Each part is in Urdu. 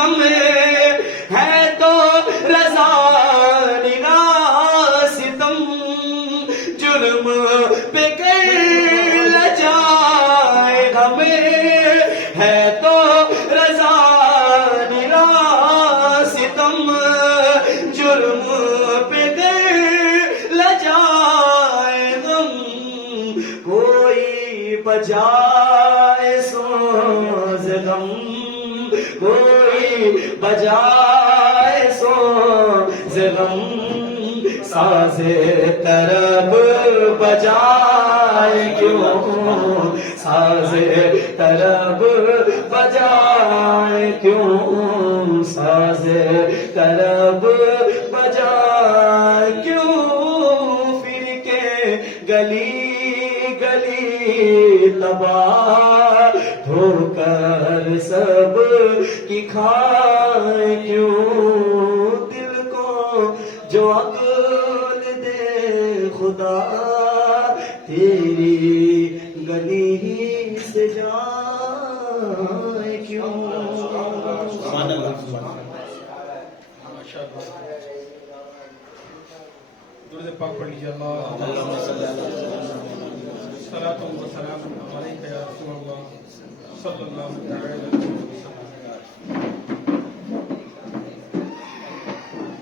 ستم ہے تو رضا نگاہ ستم جرم پہ کر لجائے ہمیں ہے تو رضا نگاہ ستم جرم پہ کر لجائے غم کوئی بجائے سوز غم کوئی بجائے سوز غم ساز طرب بجائے کیوں ساز طرب بجائے کیوں ساز طرب بجائے کیوں پھر کے گلی گلی تباہ ہو کر سب کی کھائے کیوں دل کو جو عقل دے خدا تیری گلی ہی سے جائے کیوں درود پاک پڑھ لیجیے اللہم صلاۃ و سلام علیک یا رسول اللہ صلی اللہ علیہ وسلم.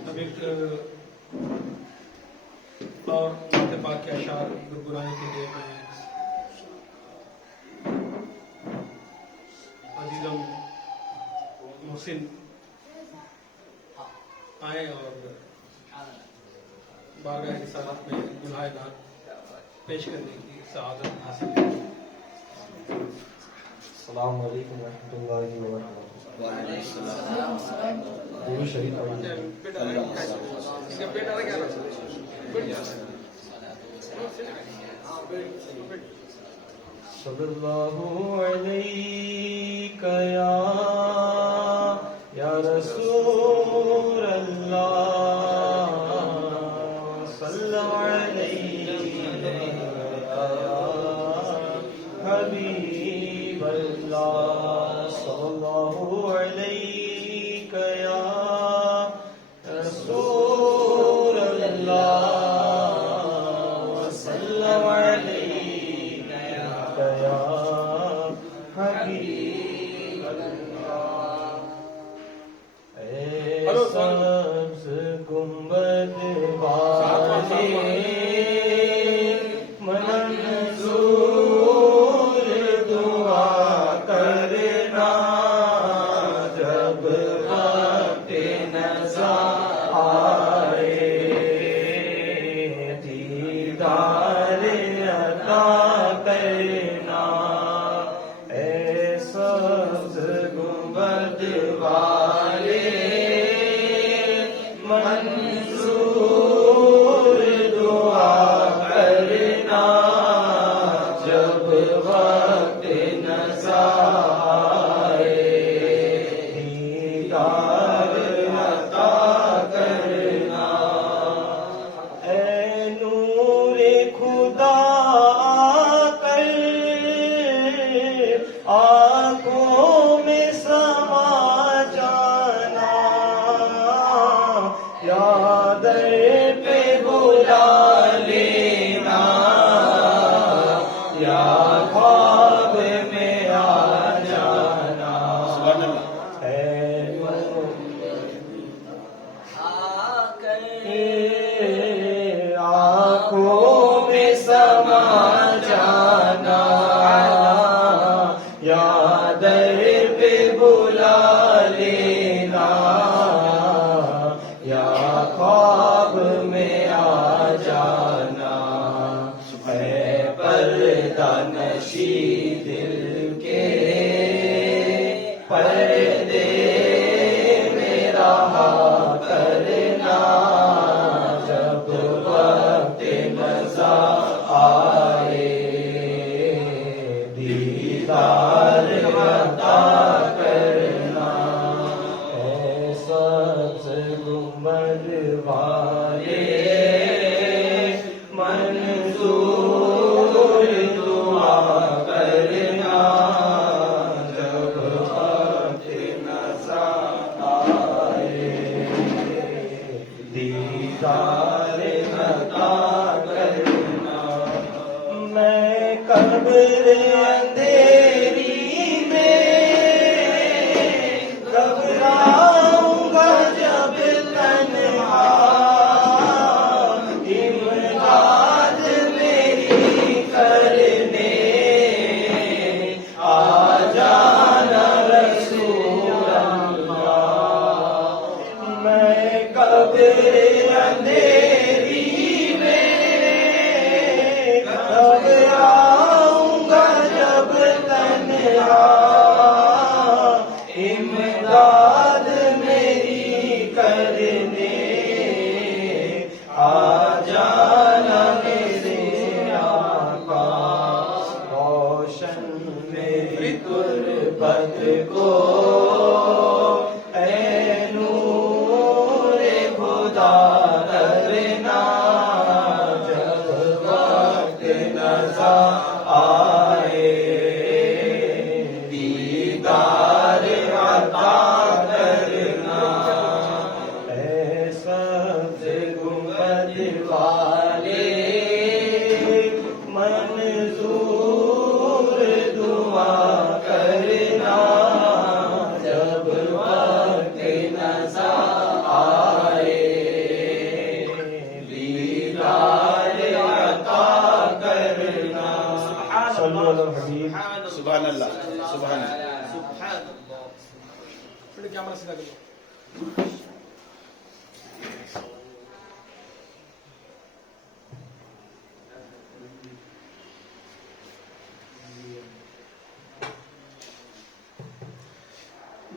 اب ایک اور بات پاک کے اشعار گنگنانے کے لیے میں عزیزم محسن آئے اور بارگاہ رسالت میں دلہائے نات پیش کرنے کی سعادت حاصل کی. السلام علیکم ورحمۃ اللہ وبرکاتہ. درود شریف صلی اللہ علیہ یا رسول اللہ صلی علیہ حبیب اللہ صلی اللہ علیہ یا رسول اللہ صلی علیہ یا حبیب اللہ. اے سبز گنبد والے منظور دعا کرنا جب وقت نزا آئے دیدار عطا کرنا. اے سبز گنبد والے منظور دعا کرنا جب وقت نزا آئے دیدار عطا کرنا. اے نور خدا کر آنکھوں میں سما جانا یا در پہ بلا لینا یا خواب میں آ جانا. اے آنکھوں میں سما جانا یا در پہ بلا لینا یا خواب میں آ جانا. اے پردہ نشی دل کے پردے میں رہا کرنا جب وقت نزا آئے دیدار عطا کرنا. اے سبز گنبد والے منظور دعا کرنا جب وقت نزا دیدار عطا کرنا میں قبر اندھیری میں گھبراؤں گا جب تنہا امداد میری کرنے آ جانا رسول اللہ میں قبر اندھیری میں گھبراؤں گا جب تنہا امداد میری کرنے آ جانا میرے آقا روشن میری تربت کو اے نور خدا کرنا جب وقت نظر آئے دیدار عطا کرنا اے سبز گنبد والے منظور دعا کرنا جب وقت نظر آئے دیدار عطا کرنا صلی اللہ حبیب سبحان اللہ سبحان اللہ پھر کیا مسئلہ کرو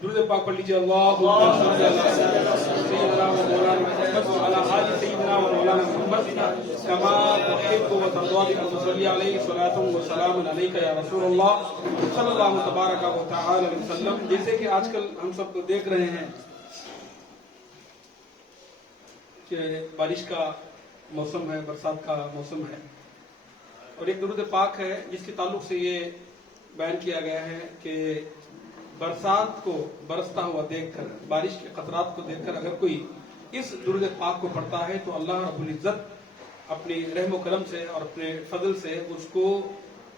درود پاک پڑھ لیجیے اللہم صلی علی سیدنا و مولانا محمد وعلی آل سیدنا و مولانا محمد کما تحب و ترضى ان تصلی علیہ صلاۃ و سلام علیک یا رسول اللہ صلی اللہ تبارک و تعالی علیہ وسلم. جیسے کہ آج کل ہم سب کو دیکھ رہے ہیں کہ بارش کا موسم ہے, برسات کا موسم ہے, اور ایک درود پاک ہے جس کے تعلق سے یہ بیان کیا گیا ہے کہ برسات کو برستا ہوا دیکھ کر, بارش کے قطرات کو دیکھ کر اگر کوئی اس درود پاک کو پڑھتا ہے تو اللہ رب العزت اپنی رحم و کرم سے اور اپنے فضل سے اس کو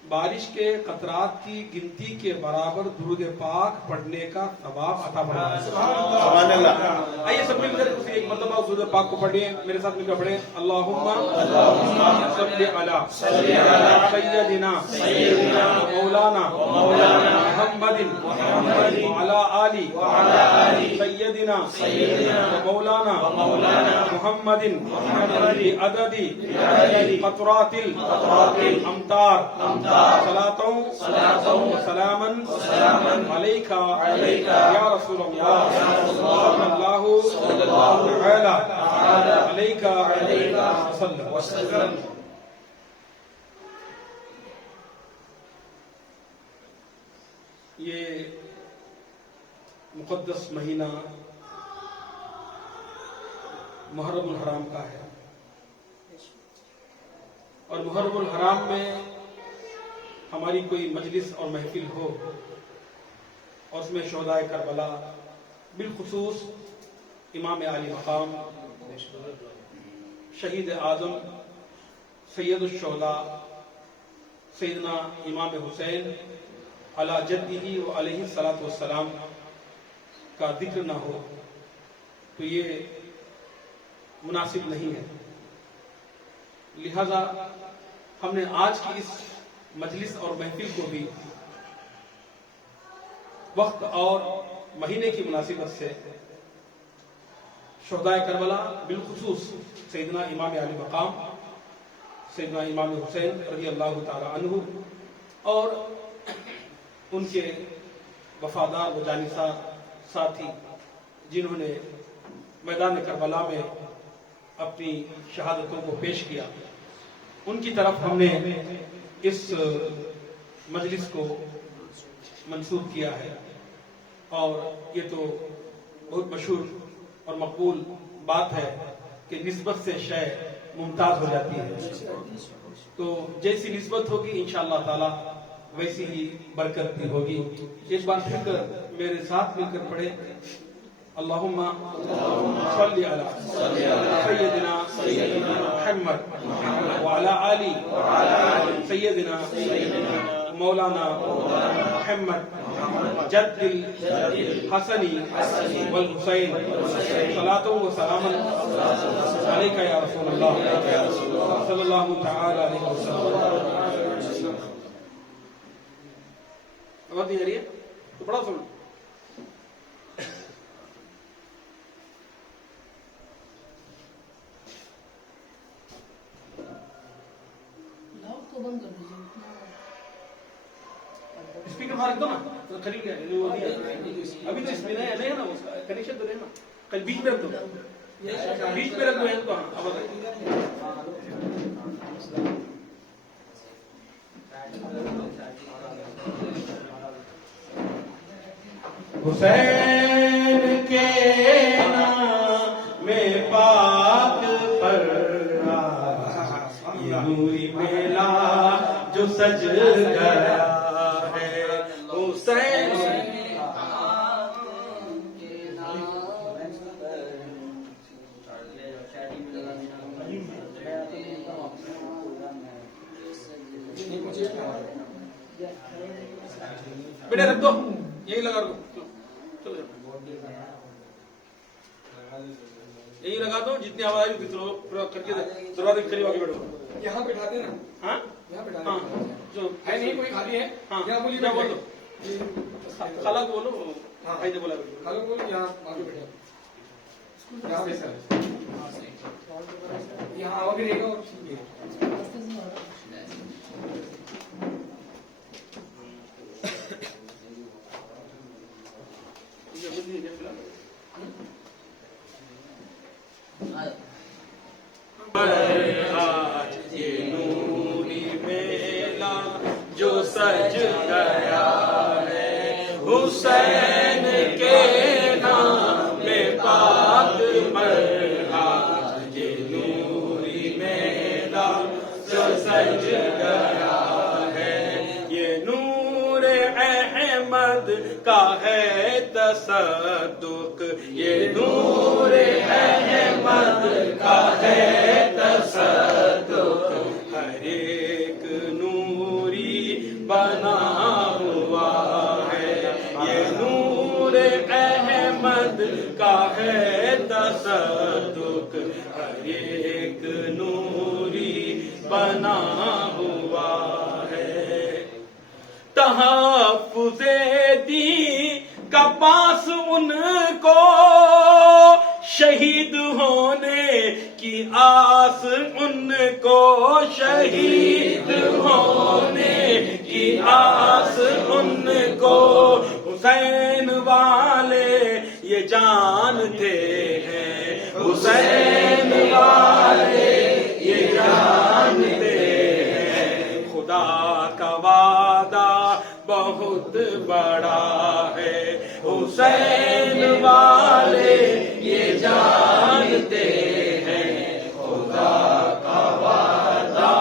بارش کے قطرات کی گنتی کے برابر درود پاک پڑھنے کا ثواب عطا فرمائے. سبحان اللہ. آئیے سب مل کر اسے ایک مرتبہ درود پاک کو پڑھیں, میرے ساتھ مل کر پڑھیں اللہم صلی علی سیدنا مولانا محمد وعلی آل سیدنا مولانا محمد بعدد قطرات الامطار صلاة وسلاما علیکا یا رسول اللہ صلی اللہ تعالی علیکا وسلم. یہ مقدس مہینہ محرم الحرام کا ہے, اور محرم الحرام میں ہماری کوئی مجلس اور محفل ہو اور اس میں شہداء کربلا, بالخصوص امام علی مقام شہید اعظم سید الشہداء سیدنا امام حسین علی جدہ و علیہ الصلوۃ والسلام کا ذکر نہ ہو تو یہ مناسب نہیں ہے. لہذا ہم نے آج کی اس مجلس اور محفل کو بھی وقت اور مہینے کی مناسبت سے شہداء کربلا بالخصوص سیدنا امام علی مقام سیدنا امام حسین رضی اللہ تعالی عنہ اور ان کے وفادار و جانثار ساتھی جنہوں نے میدان کربلا میں اپنی شہادتوں کو پیش کیا, ان کی طرف ہم نے اس مجلس کو منسوب کیا ہے. اور یہ تو بہت مشہور اور مقبول بات ہے کہ نسبت سے شے ممتاز ہو جاتی ہے, تو جیسی نسبت ہوگی انشاءاللہ تعالی ویسی ہی برکت بھی ہوگی. ایک بار پھر کر میرے ساتھ مل کر پڑھے اللهم صل على سيدنا محمد وعلى آل سيدنا مولانا محمد جد الحسن والحسين صلاة وسلاما عليك يا رسول الله صلى الله تعالى عليه وسلم. آواز نہیں آ رہی ہے تو بڑا سن. اسپیکر باہر رکھ دو نا تو قریب لے ابھی تو اس میں نہیں ہے نا کنیکشن تو نہیں نا کل بیچ میں رکھ دو بیچ میں رکھ دو ہے تو آواز حسین کے نام پاک پر یہ نوری میلہ جو سج گیا ہے حسین بیٹے رکھ دو یہی لگا دو یہی لگا دو جتنی آواز آئی پورا کر کے دروازے کے قریب آگے بیٹھو. یہاں بٹھاتے نا ہاں یہاں بٹھاتے ہاں جو ہے نہیں کوئی خالی ہے ہاں یہاں بولیے کیا بول دو خالہ کو بولو ہاں. بھائی نے بولا ہلو بولو یہاں آگے بیٹھا یہاں پہ سر یہاں ہوا بھی رہے گا اور یہ نوری میلہ جو سج گیا ہے حسین کے نام پاک پر یہ نوری میلہ جو سج گیا ہے یہ نور احمد کا ہے تصدق یہ نور احمد کا ہے تصدق ہر ایک نوری بنا ہوا ہے یہ نور احمد کا ہے تصدق ہر ایک نوری بنا ہوا ہے تحفظ دین کا پاس ان کو شہید ہونے کی آس ان کو شہید ہونے کی آس ان کو حسین والے یہ جانتے ہیں حسین والے یہ جانتے ہیں خدا کا وعدہ بہت بڑا ہے حسین والے یہ جانتے ہیں خدا کا وعدہ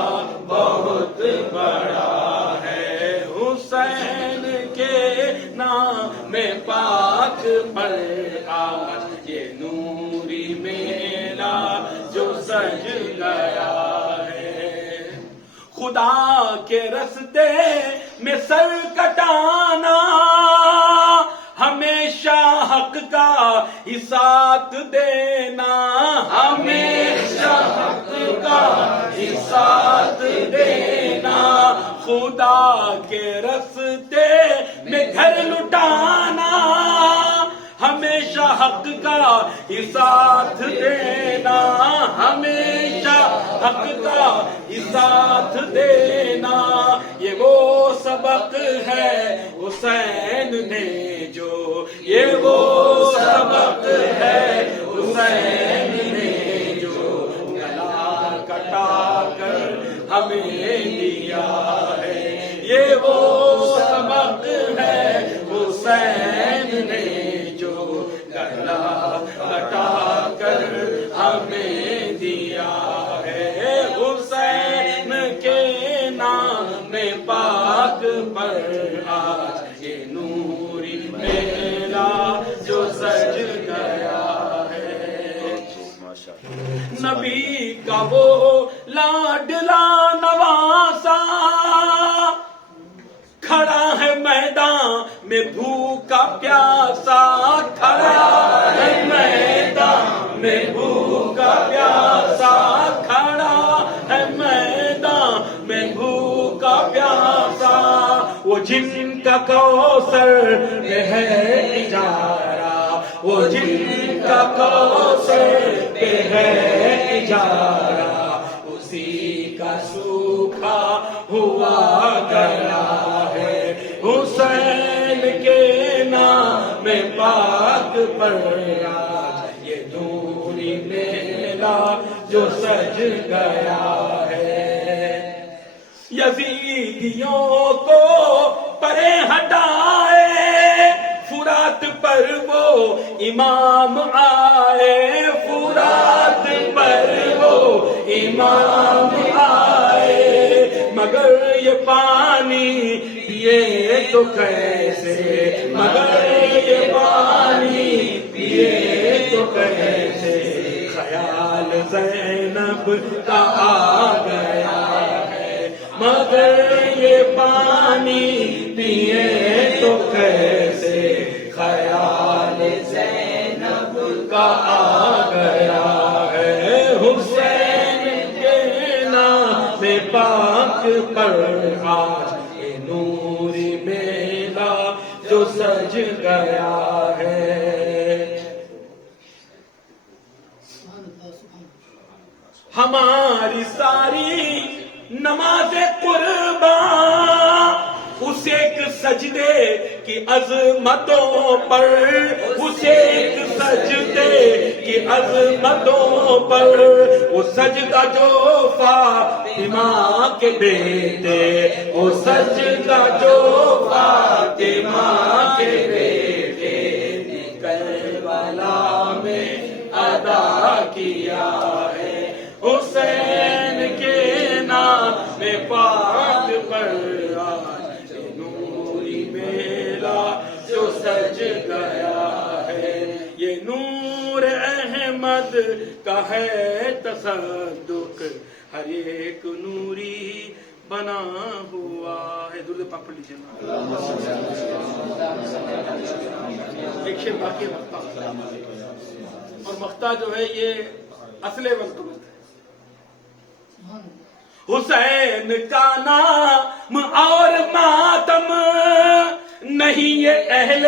بہت بڑا ہے حسین کے نام پاک پر آج یہ نوری میلہ جو سج گیا ہے خدا کے رستے میں سر کٹانا ہمیشہ حق کا ہی ساتھ دینا ہمیشہ حق کا ہی ساتھ دینا خدا کے رستے میں گھر لٹانا ہمیشہ حق کا ہی ساتھ دینا ہمیشہ حق کا ہی ساتھ دینا یہ وہ سبق ہے حسین نے جو یہ وہ سبق ہے حسین نے جو گلا کٹا کر ہمیں دیا ہے یہ وہ سبق ہے حسین نے جو گلا کٹا کر ہمیں دیا ہے حسین کے نام پاک پر آج یہ نوری میلہ جو سج گیا نبی کا وہ لاڈلا نواسا کھڑا ہے میدان میں بھوکا پیاسا، کھڑا ہے میدان میں بھوکا پیاسا، کھڑا ہے میدان میں بھوکا پیاسا، وہ جن کا کوثر پہ ہے اجارہ، وہ جن کا کوثر پہ ہے اجارہ، اسی کا سوکھا ہوا گلا ہے، حسین کے نام پاک پر آج یہ نوری میلہ جو سج گیا ہے، یزیدیوں کو پرے ہٹائے، فرات پر وہ امام آئے، فرات پر وہ امام آئے، مگر یہ پانی پیے تو کیسے، مگر یہ پانی پیے تو کیسے، خیال زینب کا آ گیا ہے، مگر یہ پانی پیے تو کیسے، خیال زینب کا آ گیا ہے، حسین کے نام پاک پر آج یہ نوری میلہ جو سج گیا ہے، ہماری ساری نماز قربان اس ایک سجدے کی عظمتوں پر، اس ایک سجدے کی عظمتوں پر، وہ سجدہ جو فاطمہ کے بیٹے، وہ سجدہ جو فاطمہ کے بیٹے نے کربلا میں ادا کیا ہے، حسین کے نام پاک پر آج یہ نوری میلہ جو سج گیا ہے، یہ نور احمد کا ہے تصدق، ہر ایک نوری بنا ہوا ہے۔ درود پاک پڑھ لیجیے نا۔ ایک شعر باقی مقطع، اور مقطع جو ہے یہ اصل منقبت ہے۔ حسین کا نام اور ماتم نہیں یہ اہل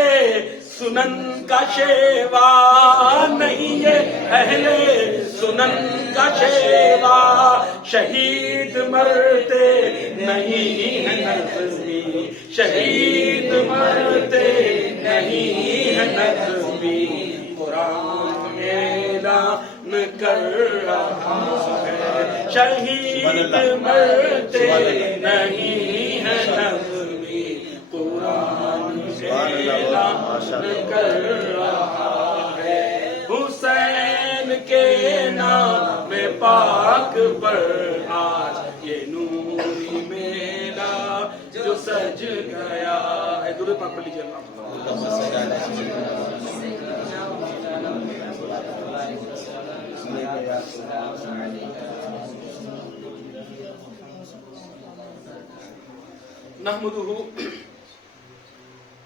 سنن کا شیوا، نہیں یہ اہل سنن کا شیوا، شہید مرتے نہیں ہے نظمی، شہید مرتے نہیں ہے نظمی، قرآن اعلان کر رہا ہے، شہید مرتے نہیں ہے نظمی، قرآن اعلان کر رہا ہے، حسین کے نام پاک پر آج یہ نوری میلہ جو سج گیا ہے۔ درود پاک پڑھ لیجیے نحمده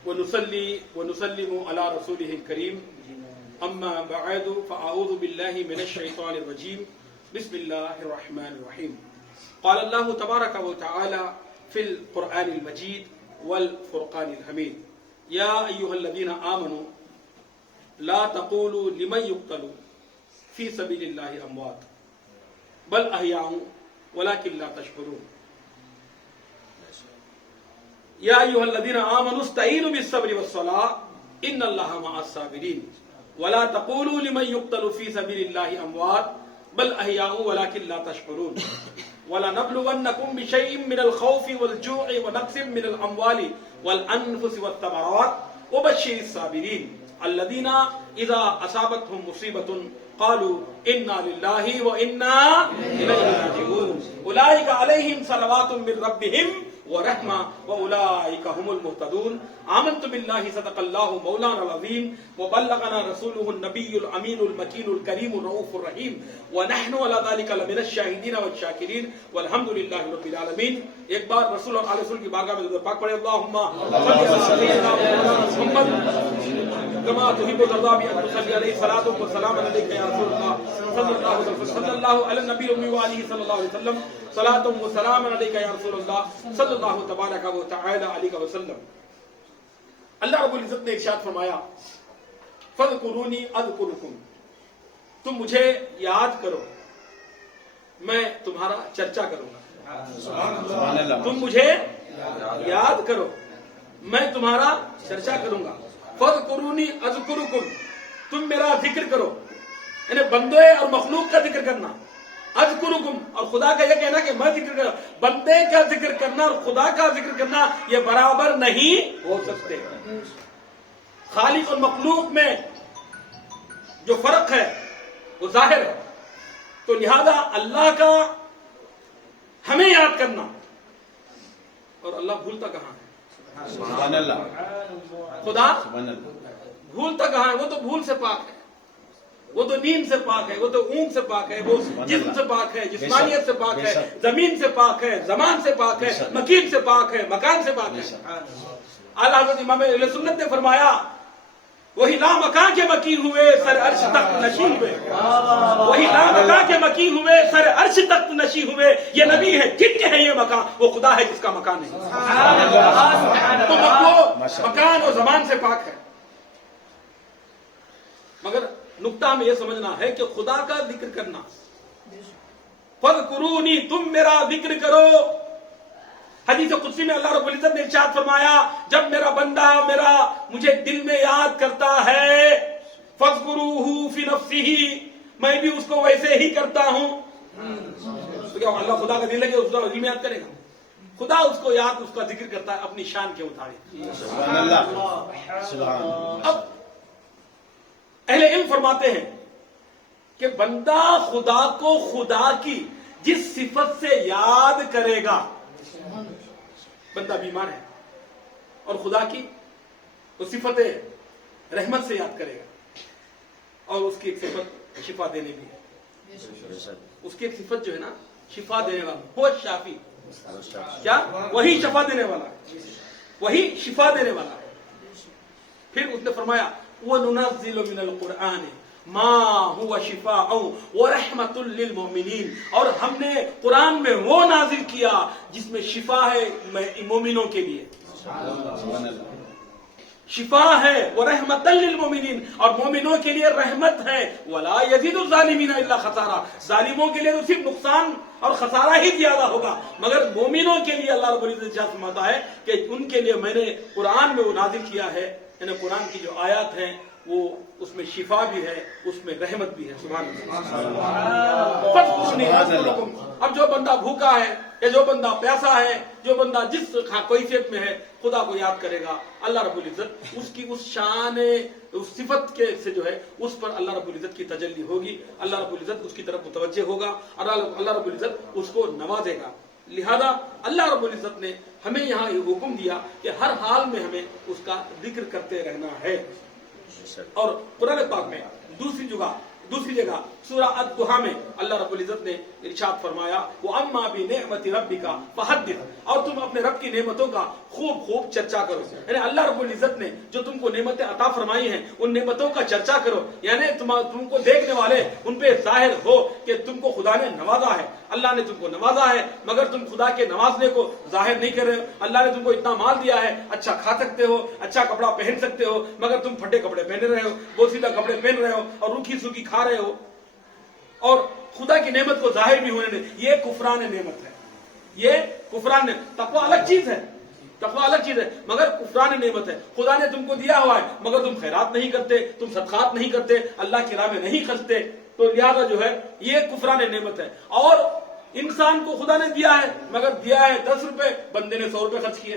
ونصلي ونسلم على رسوله الكريم اما بعد فاعوذ بالله من الشيطان الرجيم بسم الله الرحمن الرحيم قال الله تبارك وتعالى في القرآن المجيد والفرقان الحميد يا أيها الذين آمنوا لا تقولوا لمن يقتل في سبيل الله أموات بل أحياء ولكن لا تشعرون یا ایھا الذین آمنوا استعینوا بالصبر والصلاة ان اللہ مع الصابرین ولا تقولوا لمن يقتل في سبيل الله اموات بل احیاء ولكن لا تشعرون ولنبلونکم بشیء من الخوف والجوع ونقص من الاموال والانفس والثمرات وبشر الصابرین الذین اذا اصابتهم مصیبۃ قالوا انا للہ وانا الیہ راجعون اولئک علیہم صلوات من ربہم ورحمة وأولئك هم المهتدون آمنت بالله صدق الله مولانا العظيم وبلغنا رسوله النبي الأمين المكين الكريم الرؤوف الرحيم ونحن على ذلك لمن الشاهدين والشاكرين والحمد لله رب العالمين. ایک بار رسول اور آل رسول کی بارگاہ میں درود پاک پڑھے. اللهم صل على سيدنا محمد كما تحب وترضى بأن تصلي عليه صلاة وسلام عليك يا رسول الله صلى الله عليه وسلم صلى الله على النبي الأمي وآله صلى الله عليه وسلم صلاة وسلام عليك يا رسول الله صلى الله تبارك وتعالى عليه وسلم. اللہ رب العزت نے ارشاد فرمایا فَاذْكُرُونِي أَذْكُرُكُمْ، تم مجھے یاد کرو میں تمہارا چرچا کروں گا. تم مجھے یاد کرو میں تمہارا چرچا کروں گا. فَاذْكُرُونِي أَذْكُرُكُمْ، تم میرا ذکر کرو، یعنی بندے اور مخلوق کا ذکر کرنا. اذکرکم، اور خدا کا یہ کہنا کہ میں ذکر کروں. بندے کا ذکر کرنا اور خدا کا ذکر کرنا یہ برابر نہیں ہو سکتے. خالق اور مخلوق میں جو فرق ہے وہ ظاہر ہے. تو لہذا اللہ کا ہمیں یاد کرنا، اور اللہ بھولتا کہاں ہے؟ سبحان اللہ. خدا سبحان اللہ. بھولتا کہاں ہے؟ وہ تو بھول سے پاک ہے، وہ تو نیند سے پاک ہے، وہ تو اونگ سے پاک ہے، وہ جسم سے پاک ہے، جسمانیت سے پاک ہے، زمین سے پاک ہے، زمان سے پاک ہے، مکین سے پاک ہے، مکان سے پاک ہے. اعلیٰ حضرت امام اہل سنت نے فرمایا وہی لا مکان کے مکین ہوئے سر عرش تخت نشین ہوئے، وہی لا مکان کے مکین ہوئے سر عرش تخت نشین ہوئے. یہ نبی ہے جن کے ہے یہ مکان، وہ خدا ہے جس کا مکان ہے. تو وہ مکان اور زمان سے پاک ہے. مگر نقطہ ہمیں یہ سمجھنا ہے کہ خدا کا ذکر کرنا، فَاذْكُرُونِي، تم میرا ذکر کرو. حدیث قدسی میں اللہ رب العزت نے ارشاد فرمایا جب میرا بندہ مجھے دل میں یاد کرتا ہے فَاذْكُرُوهُ فِي نَفْسِهِ، میں بھی اس کو ویسے ہی کرتا ہوں. تو کیا اللہ خدا کا دل ہے کہ اس کو دل میں یاد کرے گا؟ خدا اس کو یاد، اس کا ذکر کرتا ہے اپنی شان کے مطابق. سبحان اللہ. سبحان اللہ. اب اہل علم فرماتے ہیں کہ بندہ خدا کو خدا کی جس صفت سے یاد کرے گا، بندہ بیمار ہے اور خدا کی وہ صفت رحمت سے یاد کرے گا، اور اس کی ایک صفت شفا دینے بھی ہے. اس کی ایک صفت جو ہے نا شفا دینے والا، وہ شافی، کیا وہی شفا دینے والا ہے، وہی شفا دینے والا ہے. پھر اس نے فرمایا وَنُنَزِّلُ مِنَ الْقُرْآنِ مَا هُوَ شِفَاءٌ وَرَحْمَةٌ لِّلْمُؤْمِنِينَ، اور ہم نے قرآن میں وہ نازل کیا جس میں شفا ہے مومنوں کے لیے، شفا ہے وَرَحْمَةً لِّلْمُؤْمِنِينَ، اور مومنوں کے لیے رحمت ہے. وَلَا يَزِيدُ الظَّالِمِينَ إِلَّا خَسَارًا، ظالموں کے لیے تو صرف نقصان اور خسارہ ہی زیادہ ہوگا. مگر مومنوں کے لیے اللہ رب العزت فرماتا ہے کہ ان کے لیے میں نے قرآن میں وہ نازل کیا ہے، یعنی قرآن کی جو آیات ہیں وہ اس میں شفا بھی ہے، اس میں رحمت بھی ہے. سبحان اللہ. اب جو بندہ بھوکا ہے یا جو بندہ پیاسا ہے، جو بندہ جس کیفیت میں ہے، خدا کو یاد کرے گا، اللہ رب العزت اس کی اس شان اس صفت کے سے جو ہے اس پر اللہ رب العزت کی تجلی ہوگی. اللہ رب العزت اس کی طرف متوجہ ہوگا اور اللہ رب العزت اس کو نوازے گا. لہذا اللہ رب العزت نے ہمیں یہاں یہ حکم دیا کہ ہر حال میں ہمیں اس کا ذکر کرتے رہنا ہے. اور قرآن پاک میں دوسری جگہ سورہ الضحیٰ میں اللہ رب العزت نے ارشاد فرمایا وَأَمَّا بِنِعْمَةِ رَبِّكَ فَحَدِّثْ، اور تم اپنے رب کی نعمتوں کا خوب چرچا کرو. یعنی اللہ رب العزت نے جو تم کو نعمتیں عطا فرمائی ہیں ان نعمتوں کا چرچا کرو، یعنی تم کو دیکھنے والے ان پہ ظاہر ہو کہ تم کو خدا نے نوازا ہے، اللہ نے تم کو نوازا ہے، مگر تم خدا کے نوازنے کو ظاہر نہیں کر رہے ہو. اللہ نے تم کو اتنا مال دیا ہے، اچھا کھا سکتے ہو، اچھا کپڑا پہن سکتے ہو، مگر تم پھٹے کپڑے پہن رہے ہو، بوسیدہ کپڑے پہن رہے ہو اور روکھی سوکھی کھا رہے ہو، اور خدا کی نعمت کو ظاہر بھی ہونے دیں. یہ کفران نعمت ہے، یہ کفران. تقوی الگ چیز ہے، تقوی الگ چیز ہے، مگر کفران نعمت ہے. خدا نے تم کو دیا ہوا ہے مگر تم خیرات نہیں کرتے، تم صدقات نہیں کرتے، اللہ کی راہ میں نہیں خرچتے، تو لہذا جو ہے یہ کفران نعمت ہے. اور انسان کو خدا نے دیا ہے مگر دیا ہے 10 روپے، بندے نے 100 روپے خرچ کیے،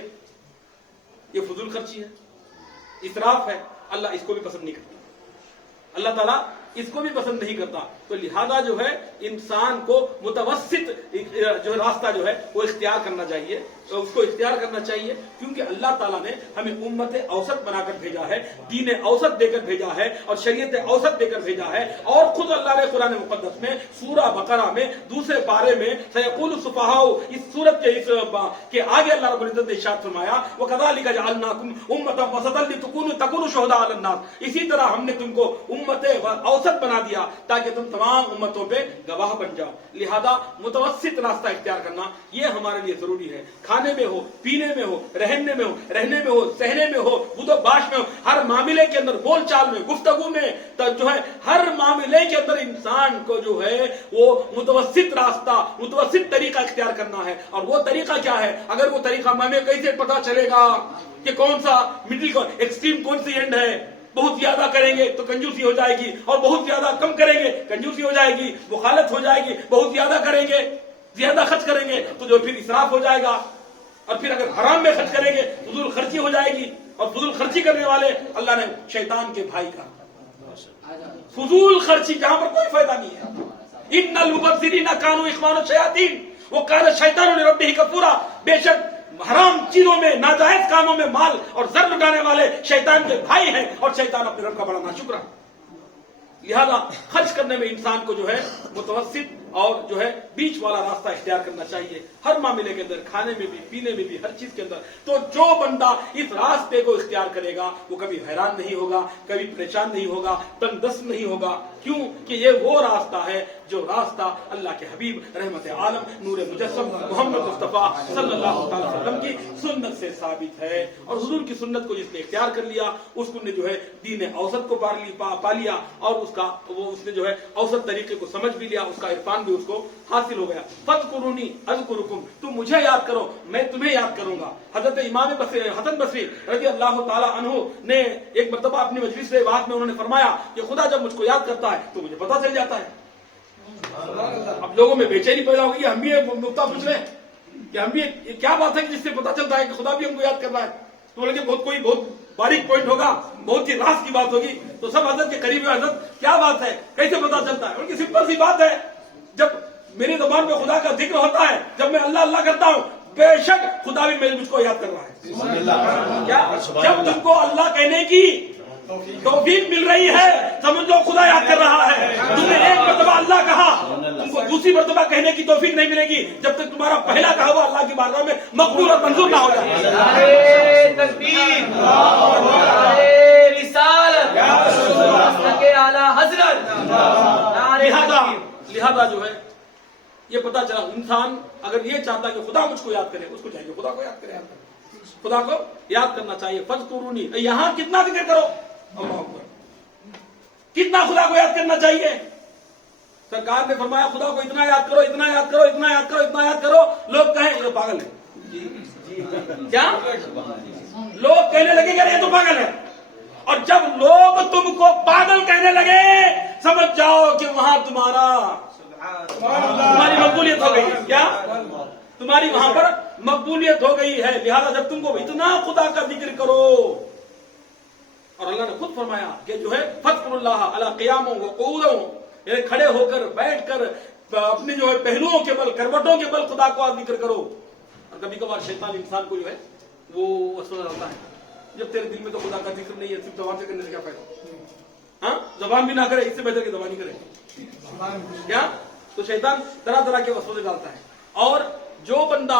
یہ فضول خرچی ہے، اسراف ہے. اللہ اس کو بھی پسند نہیں کرتا. اللہ تعالیٰ اس کو بھی پسند نہیں کرتا. تو لہذا جو ہے انسان کو متوسط جو راستہ جو ہے وہ اختیار کرنا چاہیے, اس کو اختیار کرنا چاہیے, کیونکہ اللہ تعالیٰ نے ہمیں امت اوسط بنا کر بھیجا ہے, دین اوسط دے کر بھیجا ہے اور شریعت اوسط دے کر بھیجا ہے. اور خود اللہ نے قرآن مقدس میں سورہ بقرہ میں دوسرے پارے میں سیقول السفہاء, اس سورت کے آگے اللہ رب العزت نے ارشاد فرمایا وَكَذَلِكَ جَعَلْنَاكُمْ أُمَّةً وَسَطًا لِتَكُونُوا شُهَدَاءَ عَلَى النَّاسِ, اسی طرح ہم نے تم کو امت اوسط بنا دیا تاکہ تم تمام امتوں پہ گواہ بن جاؤ. لہذا متوسط راستہ اختیار کرنا یہ ہمارے لیے ضروری ہے. کھانے میں ہو, پینے میں ہو, رہنے میں ہو, سہنے میں ہو, بود و باش میں ہو, ہر معاملے کے اندر, بول چال میں, گفتگو میں, جو ہے ہر معاملے کے اندر انسان کو جو ہے وہ متوسط راستہ, متوسط طریقہ اختیار کرنا ہے. اور وہ طریقہ کیا ہے؟ اگر وہ طریقہ ہمیں کیسے پتا چلے گا کہ کون سا مڈل, ایکسٹریم کون سی اینڈ ہے؟ بہت زیادہ کریں گے تو کنجوسی ہو جائے گی, اور بہت زیادہ کم کریں گے کنجوسی ہو جائے گی, مخالفت ہو جائے گی. بہت زیادہ کریں گے, زیادہ خرچ کریں گے تو جو پھر اسراف ہو جائے گا, اور پھر اگر حرام میں خرچ کریں گے فضول خرچی ہو جائے گی. اور فضول خرچی کرنے والے اللہ نے شیطان کے بھائی کا, فضول خرچی جہاں پر کوئی فائدہ نہیں ہے. ان المبذرین کانوا اخوان الشیاطین وکان الشیطان لربہ کفورا, بے شک حرام چیزوں میں, ناجائز کاموں میں مال اور زر لٹانے والے شیطان کے بھائی ہیں, اور شیطان اپنے رب کا بڑا ناشکرا. لہذا خرچ کرنے میں انسان کو جو ہے متوسط اور جو ہے بیچ والا راستہ اختیار کرنا چاہیے, ہر معاملے کے اندر, کھانے میں بھی, پینے میں بھی, ہر چیز کے اندر. تو جو بندہ اس راستے کو اختیار کرے گا وہ کبھی حیران نہیں ہوگا, کبھی پریشان نہیں ہوگا, تنگ دست نہیں ہوگا. کیوں کہ یہ وہ راستہ ہے جو راستہ اللہ کے حبیب رحمت عالم نور مجسم محمد مصطفیٰ صلی اللہ علیہ وسلم کی سنت سے ثابت ہے. اور حضور کی سنت کو جس نے اختیار کر لیا اس کو نے جو ہے دین اوسط کو پا لیا, اور اس نے جو ہے اوسط طریقے کو سمجھ بھی لیا, اس کا عرفان بھی اس کو حاصل ہو گیا. فَاذْكُرُونِي أَذْكُرُكُمْ, تم مجھے یاد کرو میں تمہیں یاد کروں گا. حضرت امام حسن بصری رضی اللہ تعالی عنہ نے ایک مرتبہ اپنی مجلس رواحت میں انہوں نے فرمایا کہ خدا جب مجھ کو یاد کرتا ہے تو مجھے پتہ چل جاتا ہے. اب لوگوں میں بے چینی پیدا ہوگی, ہم بھی نقطہ پوچھ رہے ہیں کہ ہم بھی کیا بات ہے کہ جس سے پتہ چلتا ہے کہ خدا بھی ہم کو یاد کر رہا ہے. تو بولے کہ بہت باریک پوائنٹ ہوگا, بہت ہی راز کی بات ہوگی. تو سب حضرت کے قریب ہے, حضرت کیا بات ہے, کیسے پتہ چلتا ہے؟ ان کی سمپل سی بات ہے, جب میری زبان پہ خدا کا ذکر ہوتا ہے, جب میں اللہ اللہ کرتا ہوں, بے شک خدا بھی مجھ کو یاد کر رہا ہے. کیا جب تم کو اللہ کہنے کی توفیق مل رہی ہے سمجھ لو خدا یاد کر رہا ہے. تم نے ایک مرتبہ اللہ کہا, تم کو دوسری مرتبہ کہنے کی توفیق نہیں ملے گی جب تک تمہارا پہلا کہا ہوا اللہ کی بارگاہ میں مقبول اور منظور نہ ہو جائے. لہذا جو ہے یہ پتا چلا, انسان اگر یہ چاہتا ہے کہ خدا مجھ کو یاد کرے, اس کو چاہیے خدا کو یاد کرے, خدا کو یاد کرنا چاہیے. فَاذْكُرُونِي, یہاں کتنا ذکر کرو, اللہ اکبر, کتنا خدا کو یاد کرنا چاہیے. سرکار نے فرمایا خدا کو اتنا یاد کرو, اتنا یاد کرو, اتنا یاد کرو, اتنا یاد کرو. لوگ کہیں یہ پاگل ہے, کیا لوگ کہنے لگے کہ یہ تو پاگل ہے. اور جب لوگ تم کو پاگل کہنے لگے سمجھ جاؤ کہ وہاں تمہاری مقبولیت ہو گئی. کیا تمہاری وہاں پر مقبولیت ہو گئی ہے. لہذا جب تم کو اتنا خدا کا ذکر کرو, اور اللہ نے خود فرمایا کہ جو ہے فَاذْكُرُوا اللَّهَ عَلَىٰ قِيَامٍ وَقُعُودٍ, یعنی کھڑے ہو کر, بیٹھ کر, اپنے جو ہے پہلوؤں کے بل, کروٹوں کے بل خدا کو ذکر کرو. اور کبھی کبھار شیطان انسان کو جو ہے وہ وسوسہ ڈالتا ہے, جب تیرے دل میں تو خدا کا ذکر نہیں ہے, صرف زبان سے کرنے سے کیا فائدہ. ہاں زبان بھی نہ کرے, اس سے بہتر کہ زبان ہی کرے. کیا تو شیطان طرح طرح کے وسوسے ڈالتا ہے. اور جو بندہ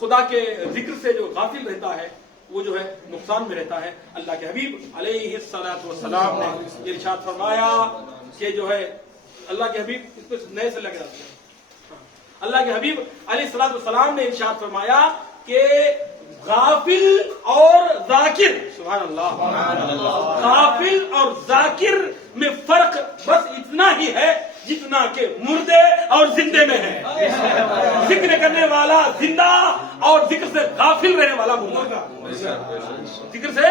خدا کے ذکر سے جو غافل رہتا ہے وہ جو ہے نقصان میں رہتا ہے. اللہ کے حبیب علیہ الصلوۃ والسلام نے ارشاد فرمایا کہ جو ہے اللہ کے حبیب, اس کو نئے سے لگا, اللہ کے حبیب علیہ الصلوۃ والسلام نے ارشاد فرمایا کہ غافل اور ذاکر, سبحان اللہ, غافل اور ذاکر میں فرق بس اتنا ہی ہے جتنا کہ مردے اور زندے میں ہے. ذکر کرنے والا زندہ اور ذکر سے غافل رہنے والا مردہ, ذکر سے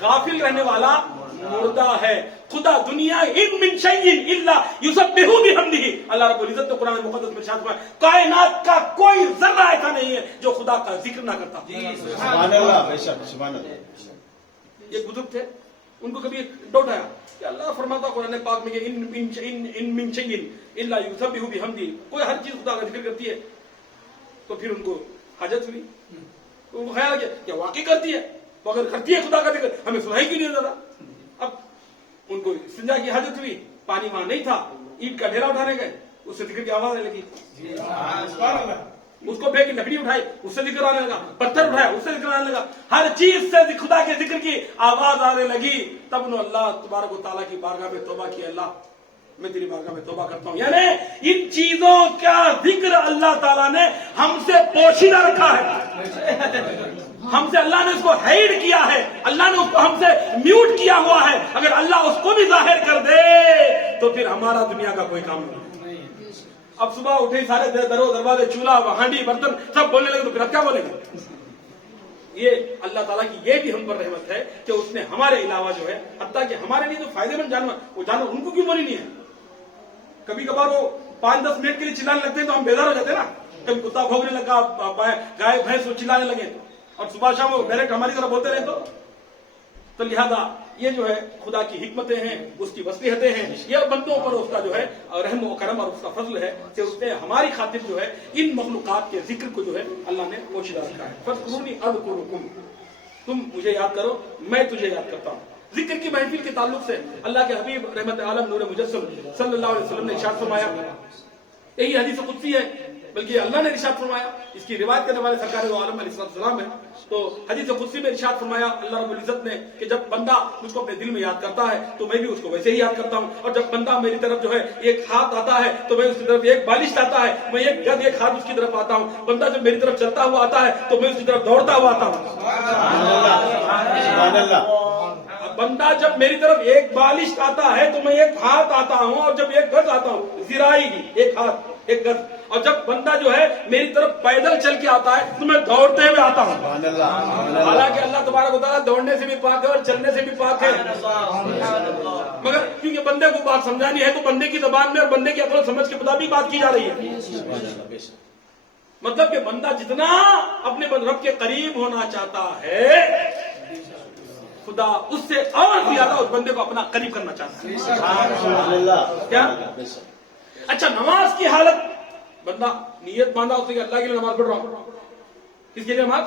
غافل رہنے والا مردہ ہے. خدا دنیا ان من شیء الا یسبح بحمدہ, اللہ رب العزت نے قرآن مقدس میں ارشاد فرمایا کائنات کا کوئی ذرہ ایسا نہیں ہے جو خدا کا ذکر نہ کرتا. سبحان اللہ, بے شک سبحان اللہ. یہ بزرگ تھے ان کو کبھی ڈاؤٹ آیا کہ اللہ فرماتا قرآن پاک میں کہ ان من شیء الا یسبح بحمدہ، کوئی ہر چیز خدا کا ذکر کرتی ہے، تو پھر ان کو حاجت ہوئی، ان کو خیال کیا کہ واقعی کرتی ہے، تو اگر کرتی ہے خدا کا ذکر ہمیں سنائی کیوں نہیں دیتا؟ اب ان کو استنجا کی حاجت ہوئی، پانی وہاں نہیں تھا، اینٹ کا ڈھیرا اٹھانے گئے، اس سے ذکر کی آواز آنے لگی، اس کو پھینک لکڑی اٹھائی، اس سے ذکر آنے لگا، پتھر اٹھایا، اس سے ذکر آنے لگا، ہر چیز سے خدا کے ذکر کی آواز آنے لگی، تب انہوں اللہ تبارک و تعالیٰ کی بارگاہ میں توبہ کی، اللہ میں تیری بارگاہ میں توبہ کرتا ہوں۔ یعنی ان چیزوں کا ذکر اللہ تعالیٰ نے ہم سے پوشیدہ رکھا ہے، ہم سے اللہ نے اس کو ہائیڈ کیا ہے، اللہ نے اس کو ہم سے میوٹ کیا ہوا ہے، اگر اللہ اس کو بھی ظاہر کر دے تو پھر ہمارا دنیا کا کوئی کام نہیں۔ اب صبح اٹھے سارے درو دروازے چولہا ہانڈی برتن سب بولنے لگے تو پھر اب کیا بولیں گے؟ یہ اللہ تعالیٰ کی یہ بھی ہم پر رحمت ہے کہ اس نے ہمارے علاوہ جو ہے حتیٰ کہ ہمارے لیے جو فائدے مند جانور، وہ جانور ان کو کیوں بولی نہیں ہے؟ کبھی کبھار وہ 5-10 منٹ کے لیے چلانے لگتے ہیں تو ہم بیدار ہو جاتے ہیں نا، کبھی کتا بھونکنے لگا، گائے بھینس وہ چلانے لگے اور صبح شام وہ ڈائریکٹ ہماری طرف بولتے رہے تو لہذا یہ جو ہے خدا کی حکمتیں ہیں، اس کی وصلیحتیں ہیں، یہ بندوں پر اس کا جو ہے رحم و کرم اور اس کا فضل ہے کہ اس نے ہماری خاطر جو ہے ان مخلوقات کے ذکر کو جو ہے اللہ نے پوشیدہ رکھا ہے۔ فاذکرونی اذکرکم، تم مجھے یاد کرو میں تجھے یاد کرتا ہوں۔ ذکر کی محفل کے تعلق سے اللہ کے حبیب رحمت عالم نور مجسم صلی اللہ علیہ وسلم نے ارشاد فرمایا، یہی حدیث قدسی ہے بلکہ اللہ نے ارشاد فرمایا، اس کی روایت کرنے والے سرکار دو عالم علیہ السلام ہے، تو حدیث قدسی میں ارشاد فرمایا اللہ رب العزت نے کہ جب بندہ مجھ کو اپنے دل میں یاد کرتا ہے تو میں بھی اس کو ویسے ہی یاد کرتا ہوں، اور جب بندہ میری طرف جو ہے ایک ہاتھ آتا ہے تو میں اس کی طرف ایک بالش آتا ہے، میں ایک گد ایک ہاتھ اس کی طرف آتا ہوں، بندہ جب میری طرف چلتا ہوا آتا ہے تو میں اس کی طرف دوڑتا ہوا آتا ہوں۔ سبحان اللہ۔ بندہ جب میری طرف ایک بالش آتا ہے تو میں ایک ہاتھ آتا ہوں، اور جب ایک گز آتا ہوں، ذراعی کی ایک ہاتھ ایک گز، اور جب بندہ جو ہے میری طرف پیدل چل کے آتا ہے تو میں دوڑتے ہوئے آتا ہوں۔ سبحان اللہ۔ حالانکہ اللہ تبارک و تعالیٰ دوڑنے سے بھی پاک ہے اور چلنے سے بھی پاک ہے، مگر کیونکہ بندے کو بات سمجھانی ہے تو بندے کی زبان میں اور بندے کی عقل و سمجھ کے مطابق بات کی جا رہی ہے۔ مطلب کہ بندہ جتنا اپنے رب کے قریب ہونا چاہتا ہے خدا اس سے اور زیادہ اس بندے کو اپنا قریب کرنا چاہتا ہے۔ سبحان اللہ۔ کیا؟ اچھا نماز کی حالت، بندہ نیت باندھا اس نے اللہ کے لیے نماز پڑھ رہا ہوں، کس کے لیے نماز؟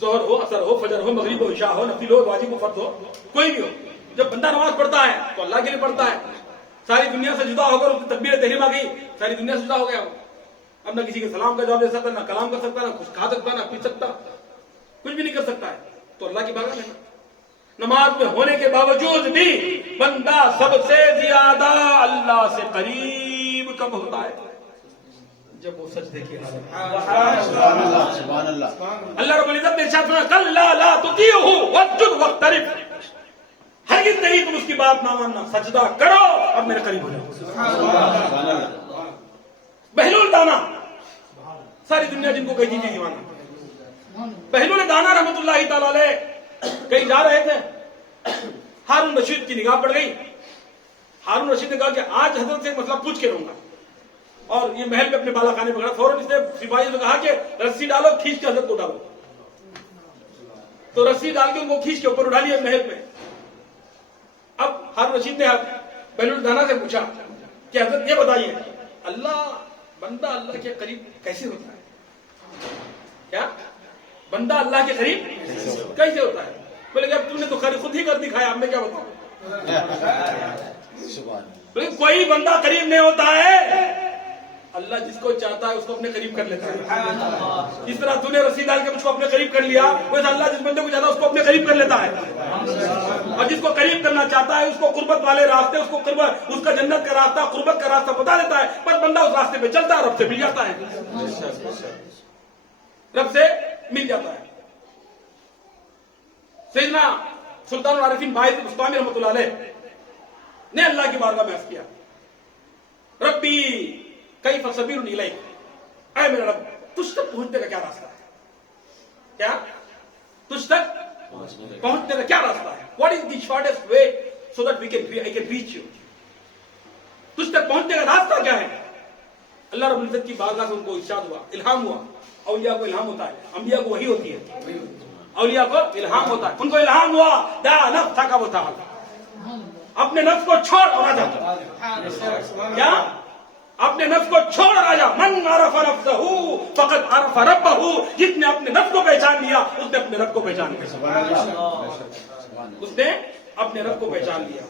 ظہر ہو، عصر ہو، فجر ہو، مغرب ہو، عشاء ہو، نفل ہو، واجب ہو، فرض ہو، کوئی بھی ہو، جب بندہ نماز پڑھتا ہے تو اللہ کے لیے پڑھتا ہے، ساری دنیا سے جدا ہو کر اس کی تکبیر تحریم آ گئی، ساری دنیا سے جدا ہو گیا، اب نہ کسی کے سلام کا جواب دے سکتا، نہ کلام کر سکتا، نہ کچھ کھا سکتا، نہ پی سکتا، کچھ بھی نہیں کر سکتا ہے، تو اللہ کی بارگاہ میں نماز میں ہونے کے باوجود بھی بندہ سب سے زیادہ اللہ سے قریب کب ہوتا ہے؟ جب وہ سجدے کی حالت میں۔ سبحان اللہ۔ سبحان اللہ۔ اللہ رب العزت نے ارشاد فرمایا کلا لا تطیعہ واسجد واقترب، ہرگز نہیں تم اس کی بات نہ ماننا، سجدہ کرو اور میرے قریب ہو جاؤ۔ سبحان اللہ۔ بہلول دانا، ساری دنیا جن کو کہتی تھی دیوانہ، بہلول دانا رحمت اللہ تعالی علیہ کہیں جا رہے تھے، ہارون رشید کی نگاہ پڑ گئی، ہارون رشید نے کہا کہ آج حضرت سے ایک مسئلہ پوچھ کے رہوں گا، اور یہ محل پہ اپنے بالا خانے پکڑا، فوراً اس نے سپاہیوں سے کہا کہ رسی ڈالو، کھینچ کے حضرت کو ڈالو، تو رسی ڈال کے ان کو کھینچ کے اوپر اٹھا لیا محل پہ۔ اب ہارون رشید نے بہلول دانا سے پوچھا کہ حضرت یہ بتائیے بندہ اللہ کے قریب کیسے ہوتا ہے؟ کیا بندہ اللہ کے قریب کیسے ہوتا ہے؟ بولے کہ اب تم نے تو خود ہی کر دکھایا، اب میں کیا بتاؤں؟ کوئی بندہ قریب نہیں ہوتا ہے، اللہ جس کو چاہتا ہے اس کو اپنے قریب کر لیتا ہے۔ جس طرح تو نے رسی ڈال کے مجھ کو اپنے قریب کر لیا، ویسے اللہ جس بندے کو چاہتا ہے اس کو اپنے قریب کر لیتا ہے، اور جس کو قریب کرنا چاہتا ہے اس کو قربت والے راستے، اس کو قربت، اس کا جنت کا راستہ، قربت کا راستہ بتا دیتا ہے، پر بندہ اس راستے پہ چلتا ہے، رب سے مل جاتا ہے، رب سے مل جاتا ہے۔ سیدنا سلطان العارفین باعث بسطامی رحمۃ اللہ علیہ نے اللہ کی بارگاہ میں عرض کیا ربی کیف صبیر الیک، اے میرا رب تجھ تک پہنچنے کا کیا راستہ ہے؟ کیا تجھ تک پہنچنے کا کیا راستہ ہے؟ What is the shortest way so that I can reach you, تجھ تک پہنچنے کا راستہ کیا ہے؟ اللہ رب العزت کی بارگاہ سے ان کو ارشاد ہوا، الہام ہوا، اولیاء کو الہام ہوتا ہے، انبیاء کو وحی ہوتی ہے، اولیاء کو الہام ہوتا ہے. ان کو الہام ہوا دا نفسک وتعالى, اپنے نفس کو چھوڑ اور آ جا. کیا اپنے نفس کو چھوڑ اور آ جا. من عرف نفسہ فقد عرف ربہ, جس نے اپنے نفس کو پہچان لیا اس نے اپنے رب کو پہچان لیا. اس نے اپنے رب کو پہچان لیا.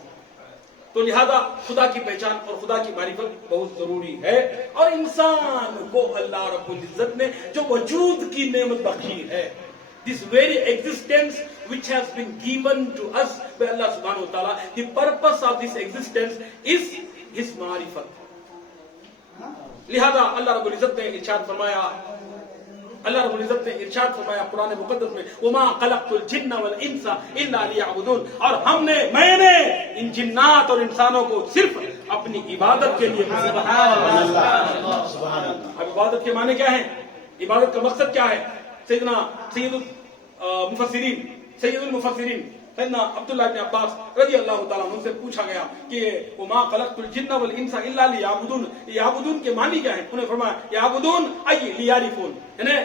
تو لہذا خدا کی پہچان اور خدا کی معرفت بہت ضروری ہے. اور انسان کو اللہ رب العزت نے جو وجود کی نعمت بخشی ہے, this very existence which has been given to us by Allah subhanahu wa ta'ala, the purpose of this existence is his معرفت. لہذا اللہ رب العزت نے ارشاد فرمایا, اللہ رب العزت نے ارشاد فرمایا قرآن مقدس میں, وما خلقت الجن والانس الا ليعبدون, اور میں نے ان جنات اور انسانوں کو صرف اپنی عبادت کے لیے. اب عبادت کے معنی کیا ہے, عبادت کا مقصد کیا ہے؟ سید المفسرین سیدنا عبداللہ بن عباس رضی اللہ تعالیٰ عنہ سے پوچھا گیا کہ وما خلقت الجن والانس الا ليعبدون, یعبدون کے معنی کیا ہے؟ انہوں نے فرمایا یعبدون ای لیعرفون, یعنی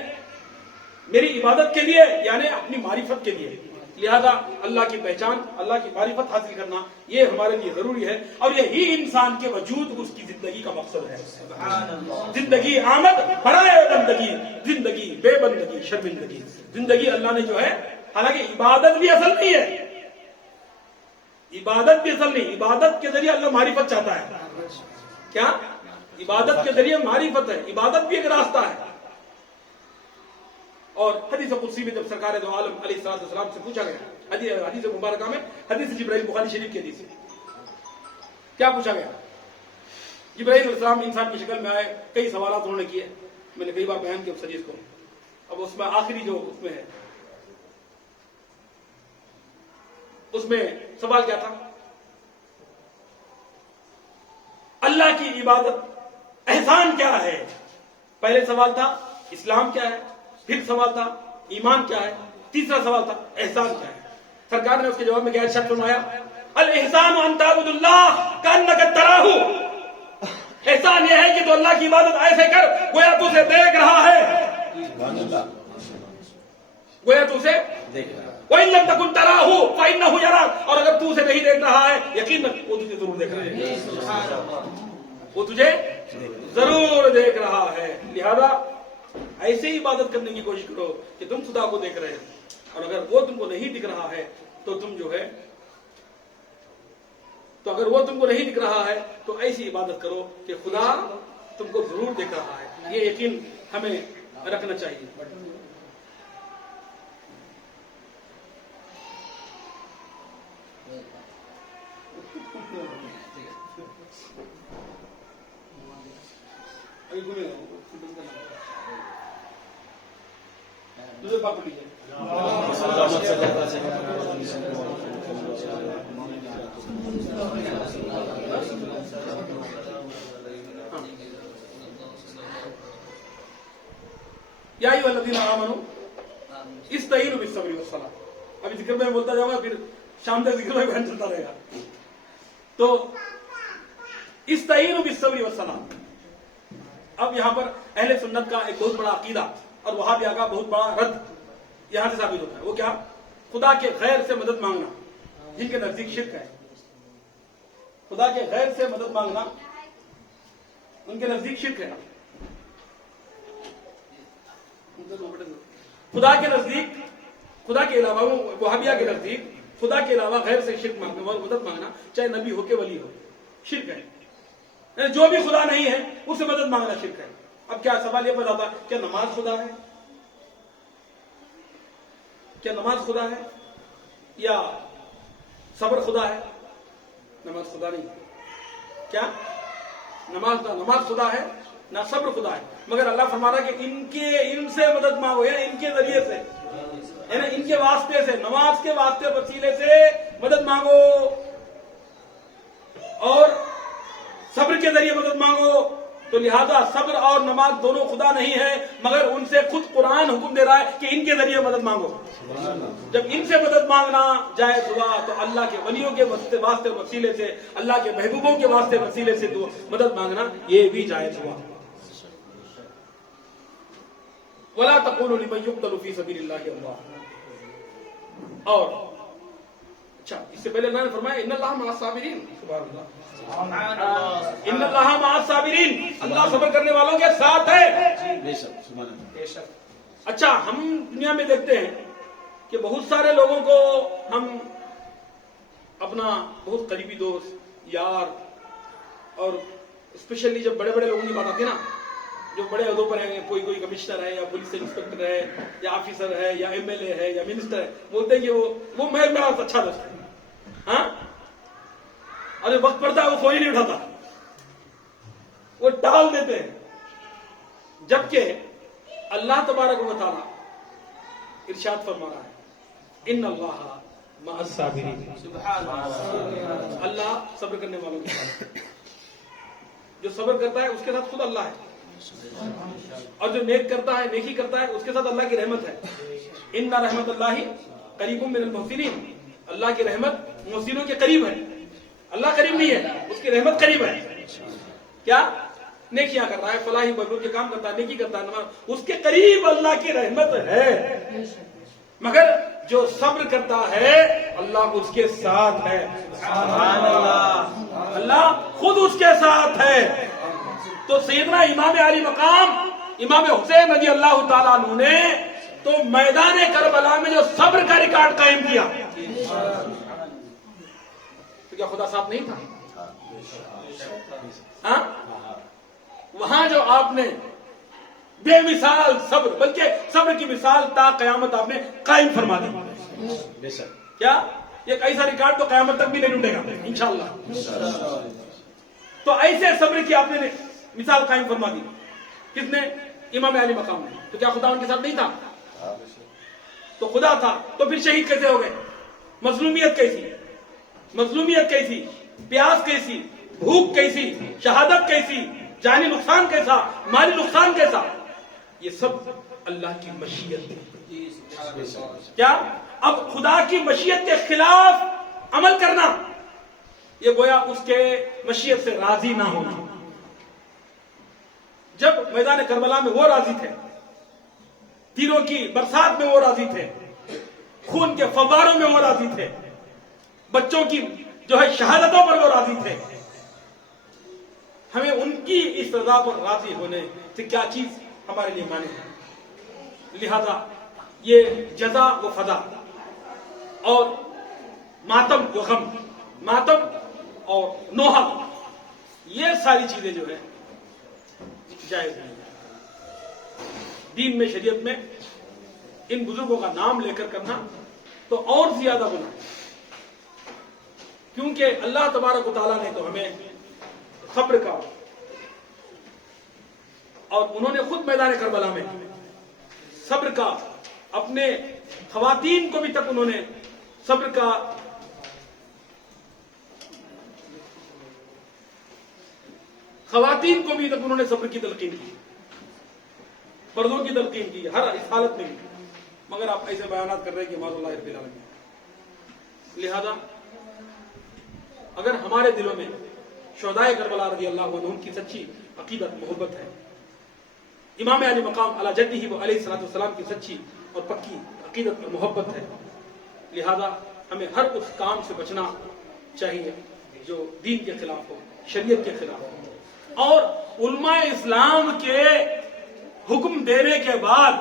میری عبادت کے لیے, یعنی اپنی معرفت کے لیے. لہذا اللہ کی پہچان, اللہ کی معرفت حاصل کرنا یہ ہمارے لیے ضروری ہے, اور یہی انسان کے وجود اس کی زندگی کا مقصد ہے. زندگی آمد برائے بندگی, زندگی بے بندگی شرمندگی. زندگی اللہ نے جو ہے, حالانکہ عبادت بھی اصل نہیں ہے, عبادت بھی اصل نہیں, عبادت کے ذریعے اللہ معرفت چاہتا ہے. کیا عبادت کے ذریعے معرفت ہے, عبادت بھی ایک راستہ ہے. اور حدیث قدسی میں جب سرکار دو عالم علیہ السلام سے پوچھا گیا, حدیث مبارکہ میں, حدیث جبرائیل بخاری شریف کی حدیث, کیا پوچھا گیا؟ جبرائیل علیہ السلام انسان کی شکل میں آئے, کئی سوالات انہوں نے کیے, میں نے کئی بار بیان کیا حدیث کو. اب اس میں آخری جو اس میں ہے, اس میں سوال کیا تھا؟ اللہ کی عبادت احسان کیا ہے؟ پہلے سوال تھا اسلام کیا ہے, پھر سوال تھا ایمان کیا ہے, تیسرا سوال تھا احسان کیا ہے. سرکار نے اس کے جواب میں کیا ارشاد فرمایا؟ الاحسان ان تعبد اللہ کانک تراہ, احسان یہ ہے کہ تو اللہ کی عبادت ایسے کر گویا تو اسے دیکھ رہا ہے, گویا تو اسے دیکھ رہا ہے. وَإِن لَمْ تَكُنْ تَرَاهُ فَإِنَّهُ يَرَاكَ, اور اگر تو اسے نہیں دیکھ رہا ہے یقیناً وہ تجھے ضرور دیکھ رہا ہے, وہ تجھے ضرور دیکھ رہا ہے. لہذا ایسے ہی عبادت کرنے کی کوشش کرو کہ تم خدا کو دیکھ رہے ہو, اور اگر وہ تم کو نہیں دکھ رہا ہے تو تم جو ہے, تو اگر وہ تم کو نہیں دکھ رہا ہے تو ایسی عبادت کرو کہ خدا تم کو ضرور دیکھ رہا ہے. یہ یقین ہمیں رکھنا چاہیے. دوسرے پاک لیجیے. یا ایھا الذین آمنوا استعینوا بالصبر والصلاۃ. ابھی ذکر میں بولتا جاؤں گا, پھر شام تک ذکر میں بیان چلتا رہے گا. تو استعینوا بالصبر والصلاۃ, اب یہاں پر اہل سنت کا ایک بہت بڑا عقیدہ اور وہابیہ کا بہت بڑا رد یہاں سے ثابت ہوتا ہے. وہ کیا؟ خدا کے غیر سے مدد مانگنا, جن کے نزدیک شرک ہے. خدا کے غیر سے مدد مانگنا ان کے نزدیک شرک ہے. خدا کے نزدیک, خدا کے علاوہ, وہابیہ کے نزدیک خدا کے علاوہ غیر سے شرک مانگنا اور مدد مانگنا, چاہے نبی ہو کے ولی ہو, شرک ہے. جو بھی خدا نہیں ہے اس سے مدد مانگنا شرک ہے. اب کیا سوال یہ پیدا ہوتا ہے, کیا نماز خدا ہے؟ کیا نماز خدا ہے یا صبر خدا ہے؟ نماز خدا نہیں. کیا نماز خدا ہے نہ صبر خدا ہے. مگر اللہ فرما رہا ہے کہ ان سے مدد مانگو, یعنی ان کے ذریعے سے, یعنی ان کے واسطے سے, نماز کے واسطے وسیلے سے مدد مانگو, اور صبر کے ذریعے مدد مانگو. تو لہذا صبر اور نماز دونوں خدا نہیں ہے, مگر ان سے خود قرآن حکم دے رہا ہے کہ ان کے ذریعے مدد مانگو. جب ان سے مدد مانگنا جائز ہوا تو اللہ کے ولیوں کے واسطے وسیلے سے, اللہ کے محبوبوں کے واسطے وسیلے سے مدد مانگنا یہ بھی جائز ہوا. وَلَا تَقُولُوا لِمَن يُقْتَلُ فِي سَبِيلِ اللَّهِ أَمْوَاتٌ, اور اچھا اس سے پہلے اللہ نے فرمایا ان اللہ مع الصابرین، سبحان اللہ، ان اللہ مع الصابرین، اللہ صبر کرنے والوں کے ساتھ ہے۔ بے شک سبحان اللہ۔ بے شک اچھا ہم دنیا میں دیکھتے ہیں کہ بہت سارے لوگوں کو ہم اپنا بہت قریبی دوست، یار، اور اسپیشلی جب بڑے بڑے لوگوں کی بات آتی ہے نا، جو بڑے عہدوں پر ہیں، کوئی کمشنر ہے یا پولیس انسپکٹر ہے یا آفیسر ہے یا ایم ایل اے ہے یا منسٹر ہے، بولتے ہیں کہ وہ میرا اچھا دوست ہے، ہاں، اور جب وقت پڑتا ہے وہ فون ہی نہیں اٹھاتا، وہ ٹال دیتے ہیں، جبکہ اللہ تبارک و تعالی ارشاد فرما رہا ہے ان اللہ مع الصابرین، اللہ صبر کرنے والوں کے ساتھ، جو صبر کرتا ہے اس کے ساتھ خود اللہ ہے، اور جو نیک کرتا ہے، نیکی کرتا ہے، اس کے ساتھ اللہ کی رحمت ہے۔ ان رحمت اللہ قریب من المحسنین، اللہ کی رحمت محسنوں کے قریب ہے، اللہ قریب نہیں ہے، اس کی رحمت قریب ہے۔ کیا نیکیاں کر رہا ہے، فلاحی برور کے کام کرتا ہے، نیکی کرتا ہے، نماز، اس کے قریب اللہ کی رحمت ہے، مگر جو صبر کرتا ہے اللہ اس کے ساتھ ہے، اللہ خود اس کے ساتھ ہے۔ تو سیدنا امام علی مقام امام حسین رضی اللہ تعالیٰ عنہ نے تو میدان کربلا میں جو صبر کا ریکارڈ قائم کیا، تو کیا خدا ساتھ نہیں تھا؟ ہاں؟ وہاں جو آپ نے بے مثال صبر، بلکہ صبر کی مثال تا قیامت آپ نے قائم فرما دی، بے شک کیا یہ ایسا ریکارڈ تو قیامت تک بھی نہیں ٹوٹے گا انشاءاللہ۔ تو ایسے صبر کی آپ نے مثال قائم فرما دی، کس نے؟ امام علی مقام نے۔ تو کیا خدا ان کے ساتھ نہیں تھا؟ تو خدا تھا تو پھر شہید کیسے ہو گئے؟ مظلومیت کیسی، مظلومیت کیسی، پیاس کیسی، بھوک کیسی، شہادت کیسی، جانی نقصان کیسا، مالی نقصان کیسا، یہ سب اللہ کی مشیت ہے۔ کیا اب خدا کی مشیت کے خلاف عمل کرنا یہ گویا اس کے مشیت سے راضی نہ ہونا۔ جب میدان کربلا میں وہ راضی تھے، تیروں کی برسات میں وہ راضی تھے، خون کے فواروں میں وہ راضی تھے، بچوں کی جو ہے شہادتوں پر وہ راضی تھے، ہمیں ان کی اس رضا پر راضی ہونے سے کیا چیز ہمارے لیے مانے ہے؟ لہذا یہ جزا و فضا اور ماتم و غم، ماتم اور نوحہ، یہ ساری چیزیں جو ہے جائز نہیں ہے۔ دین میں، شریعت میں ان بزرگوں کا نام لے کر کرنا تو اور زیادہ گناہ ہے، کیونکہ اللہ تبارک و تعالیٰ نے تو ہمیں صبر کا، اور انہوں نے خود میدان کربلا میں صبر کا، اپنے خواتین کو بھی تک انہوں نے صبر کا خواتین کو بھی تک انہوں نے صبر کی تلقین کی، پردوں کی تلقین کی، ہر اس حالت میں بھی، مگر آپ ایسے بیانات کر رہے ہیں کہ معاذ اللہ رب العالمین۔ لہذا اگر ہمارے دلوں میں شہدائے کربلا رضی اللہ عنہم کی سچی عقیدت، محبت ہے، امام علی مقام علی جدہ و علیہ الصلوۃ والسلام کی سچی اور پکی عقیدت اور محبت ہے، لہذا ہمیں ہر اس کام سے بچنا چاہیے جو دین کے خلاف ہو، شریعت کے خلاف ہو، اور علماء اسلام کے حکم دینے کے بعد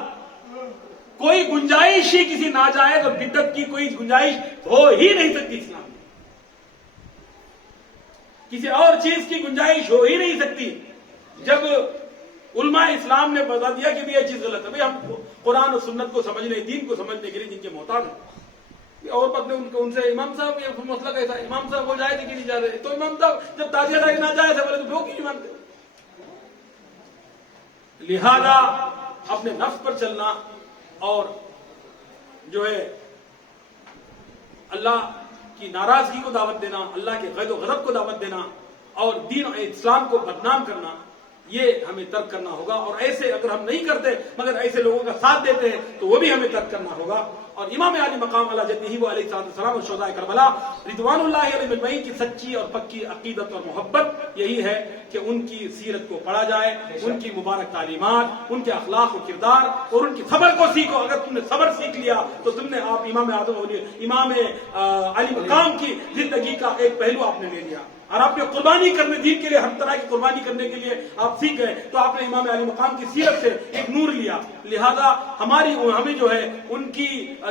کوئی گنجائش ہی کسی ناجائز اور بدعت کی کوئی گنجائش ہو ہی نہیں سکتی اسلام میں، کسی اور چیز کی گنجائش ہو ہی نہیں سکتی۔ جب علماء اسلام نے بتا دیا کہ یہ چیز غلط ہے، بھئی ہم قرآن و سنت کو سمجھنے، دین کو سمجھنے کے لیے جن کے محتاج ہیں، اور پتہ ان سے امام صاحب یہ مسئلہ کیسا ہے، امام صاحب وہ جائز کہ نہیں جائز، تو امام صاحب جب تازیہ داری ناجائز ہے بولے تو وہ کیوں نہیں مانتے؟ لہذا اپنے نفس پر چلنا اور جو ہے اللہ کی ناراضگی کو دعوت دینا، اللہ کے غضب و غضب کو دعوت دینا اور دین و اسلام کو بدنام کرنا، یہ ہمیں ترک کرنا ہوگا۔ اور ایسے اگر ہم نہیں کرتے مگر ایسے لوگوں کا ساتھ دیتے ہیں تو وہ بھی ہمیں ترک کرنا ہوگا۔ اور امام علی مقام علی جدہ و علیہ السلام اور شہداء کربلا رضوان اللہ علیہ مجمعین کی سچی اور پکی عقیدت اور محبت یہی ہے کہ ان کی سیرت کو پڑھا جائے، ان کی مبارک تعلیمات، ان کے اخلاق و کردار اور ان کی صبر کو سیکھو. اگر تم نے صبر سیکھ لیا تو تم نے آپ امام علی مقام کی زندگی کا ایک پہلو آپ نے لے لیا، اور آپ نے قربانی کرنے دین کے لیے ہر طرح کی قربانی کرنے کے لیے آپ سیکھ گئے تو آپ نے امام علی مقام کی سیرت سے ایک نور لیا. لہذا ہمیں جو ہے ان کی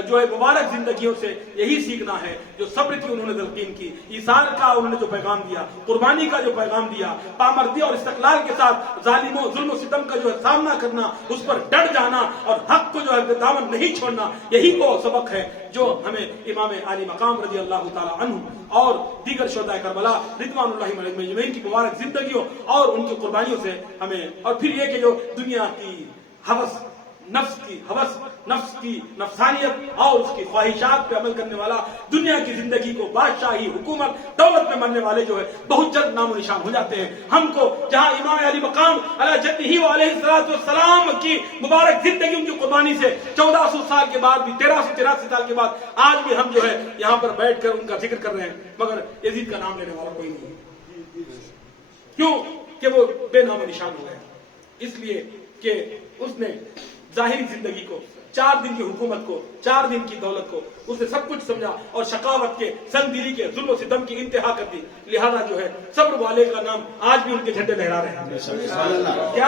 جو ہے مبارک زندگیوں سے یہی سیکھنا ہے، جو صبر کی انہوں نے تلقین کی، ایثار کا انہوں نے جو پیغام دیا، قربانی کا جو پیغام دیا، پامردی اور استقلال کے ساتھ ظالموں ظلم و ستم کا جو ہے سامنا کرنا، اس پر ڈٹ جانا اور حق کو جو ہے دامن نہیں چھوڑنا، یہی وہ سبق ہے جو ہمیں امام علی مقام رضی اللہ تعالی عنہ اور دیگر شہداء کربلا رضوان اللہ علیہم اجمعین کی مبارک زندگیوں اور ان کی قربانیوں سے ہمیں، اور پھر یہ کہ جو دنیا کی ہوس، نفس کی نفسانیت اور اس کی خواہشات پہ عمل کرنے والا، دنیا کی زندگی کو بادشاہی، حکومت، دولت میں مرنے والے جو ہے بہت جلد نام و نشان ہو جاتے ہیں. ہم کو جہاں امام علی مقام علی جدہ و علیہ السلام کی مبارک زندگی، ان کی قربانی سے 1400 سال کے بعد بھی، 1383 سال کے بعد آج بھی ہم جو ہے یہاں پر بیٹھ کر ان کا ذکر کر رہے ہیں، مگر یزید کا نام لینے والا کوئی نہیں. کیوں کہ وہ بے نام و نشان ہو گیا. اس لیے کہ اس نے ظاہری زندگی کو، 4 دن کی حکومت کو، 4 دن کی دولت کو، اس نے سب کچھ سمجھا اور شقاوت کے، سنگ دلی کے، ظلم و ستم کی انتہا کر دی. لہذا جو ہے صبر والے کا نام آج بھی ان کے جھنڈے لہرا رہے ہیں. کیا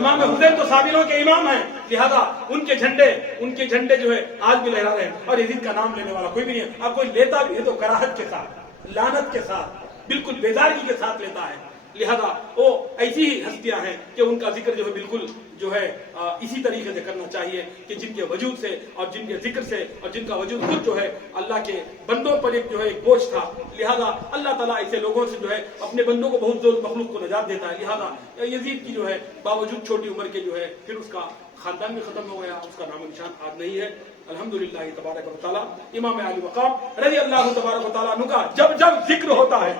امام حسین تو صابروں کے امام ہیں، لہذا ان کے جھنڈے جو ہے آج بھی لہرا رہے ہیں. اور یزید کا نام لینے والا کوئی بھی نہیں ہے. اب کوئی لیتا بھی ہے تو کراہت کے ساتھ، لعنت کے ساتھ، بالکل بیزارگی کے ساتھ لیتا ہے. لہذا وہ ایسی ہی ہستیاں ہیں کہ ان کا ذکر جو ہے بالکل جو ہے اسی طریقے سے کرنا چاہیے کہ جن کے وجود سے اور جن کے ذکر سے اور جن کا وجود خود جو ہے اللہ کے بندوں پر ایک جو ہے ایک بوجھ تھا. لہذا اللہ تعالیٰ ایسے لوگوں سے جو ہے اپنے بندوں کو بہت زور مخلوق کو نجات دیتا ہے. لہذا یزید کی جو ہے باوجود چھوٹی عمر کے جو ہے پھر اس کا خاندان بھی ختم ہو گیا، اس کا نام و نشان آج نہیں ہے. الحمدللہ تبارک و تعالیٰ امام علی مقام رضی اللہ تبارک و تعالیٰ عنہ کا جب ذکر ہوتا ہے،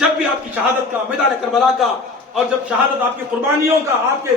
جب بھی آپ کی شہادت کا، میدان کربلا کا، اور جب شہادت آپ کی قربانیوں کا، آپ کے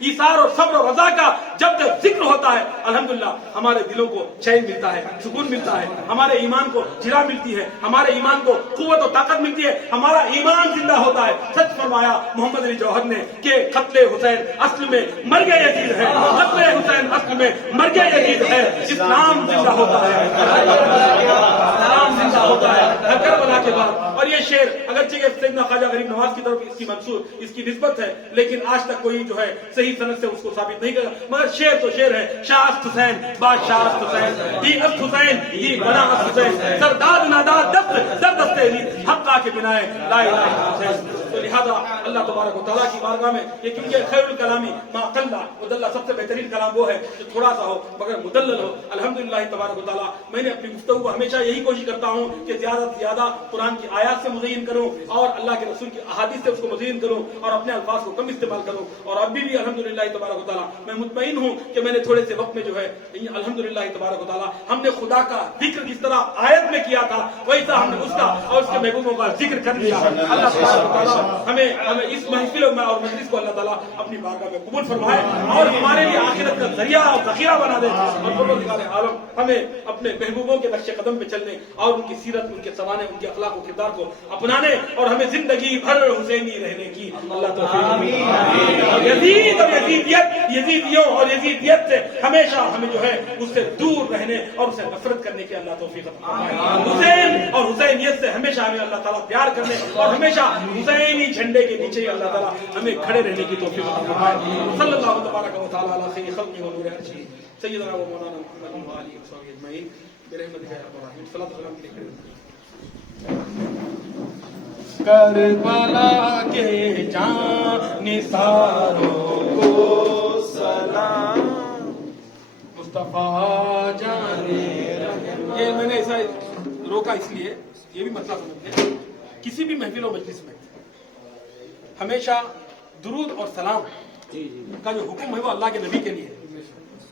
ایثار اور صبر و رضا کا جب ذکر ہوتا ہے، الحمدللہ ہمارے دلوں کو چین ملتا ہے، سکون ملتا ہے، ہمارے ایمان کو جھلا ملتی ہے، ہمارے ایمان کو قوت و طاقت ملتی ہے، ہمارا ایمان زندہ ہوتا ہے. سچ فرمایا محمد علی جوہر نے کہ قتل حسین اصل میں مرگ یزید ہے، قتل حسین اصل میں مرگ یزید ہے. اسلام زندہ ہوتا ہے، اسلام زندہ ہوتا ہے کربلا کے بعد. اور یہ شعر اگرچہ کہ سیدنا خواجہ غریب نواز کی طرف اس کی منسوب، اس کی نسبت ہے، لیکن آج تک کوئی جو ہے صحیح سند سے اس کو ثابت نہیں کرا. مگر شعر تو شعر ہے. شاست حسین بادشاہ حسین، دی است حسین، دی بنا است حسین، سرداد ناداد دست در دستے حقا کے بنائے لا الہ الا حسین. تو لہذا اللہ تبارک و تعالیٰ کی بارگاہ میں یہ، کیونکہ خیر الکلامی ما قل ودل، سب سے بہترین کلام وہ ہے جو تھوڑا سا ہو مگر مدلل ہو. الحمدللہ تبارک و تعالیٰ میں نے اپنی گفتگو کو ہمیشہ یہی کوشش کرتا ہوں کہ زیادہ سے زیادہ قرآن کی آیات سے مزین کروں اور اللہ کے رسول کی احادیث سے اس کو مزین کروں اور اپنے الفاظ کو کم استعمال کروں. اور ابھی بھی الحمدللہ تبارک و تعالیٰ میں مطمئن ہوں کہ میں نے تھوڑے سے وقت میں جو ہے الحمدللہ تبارک و تعالیٰ ہم نے خدا کا ذکر جس طرح آیت میں کیا تھا ویسا ہم نے اس کا اور اس کے محبوبوں کا ذکر کر دیا. اللہ تبارک و تعالیٰ ہمیں اس محفل میں اور مجلس کو اللہ تعالیٰ اپنی بارگاہ میں قبول فرمائے اور ہمارے لیے آخرت کا ذریعہ اور ذخیرہ بنا دے. اور پروردگار عالم ہمیں اپنے محبوبوں کے نقش قدم پہ چلنے اور ان کی سیرت، ان کے سوانے، ان کے اخلاق و کردار کو اپنانے اور ہمیں زندگی بھر حسینی رہنے کی اللہ توفیق. اور یزید اور یزیدیوں اور یزیدیت سے ہمیشہ ہمیں جو ہے اس سے دور رہنے اور اسے نفرت کرنے کی اللہ توفیق فرمائے. حسین اور حسینیت سے ہمیشہ ہمیں اللہ تعالیٰ پیار کرنے اور ہمیشہ حسینی جھنڈے کے نیچے اللہ تعالیٰ ہمیں کھڑے رہنے کی توفیق فرمائے. صلی اللہ تبارک و تعالیٰ علی خیر خلقہ و نور عرشہ سیدنا و مولانا محمد و آلہ و صحبہ اجمعین برحمتک یا ارحم الراحمین. صلاۃ و سلام علیہ کربلا کے جانثاروں کو سلام، مصطفیٰ جانے. یہ میں نے ایسا روکا اس لیے، یہ بھی مطلب سمجھتے کسی بھی محفل و مجلس میں ہمیشہ درود اور سلام کا جو حکم ہے وہ اللہ کے نبی کے لیے،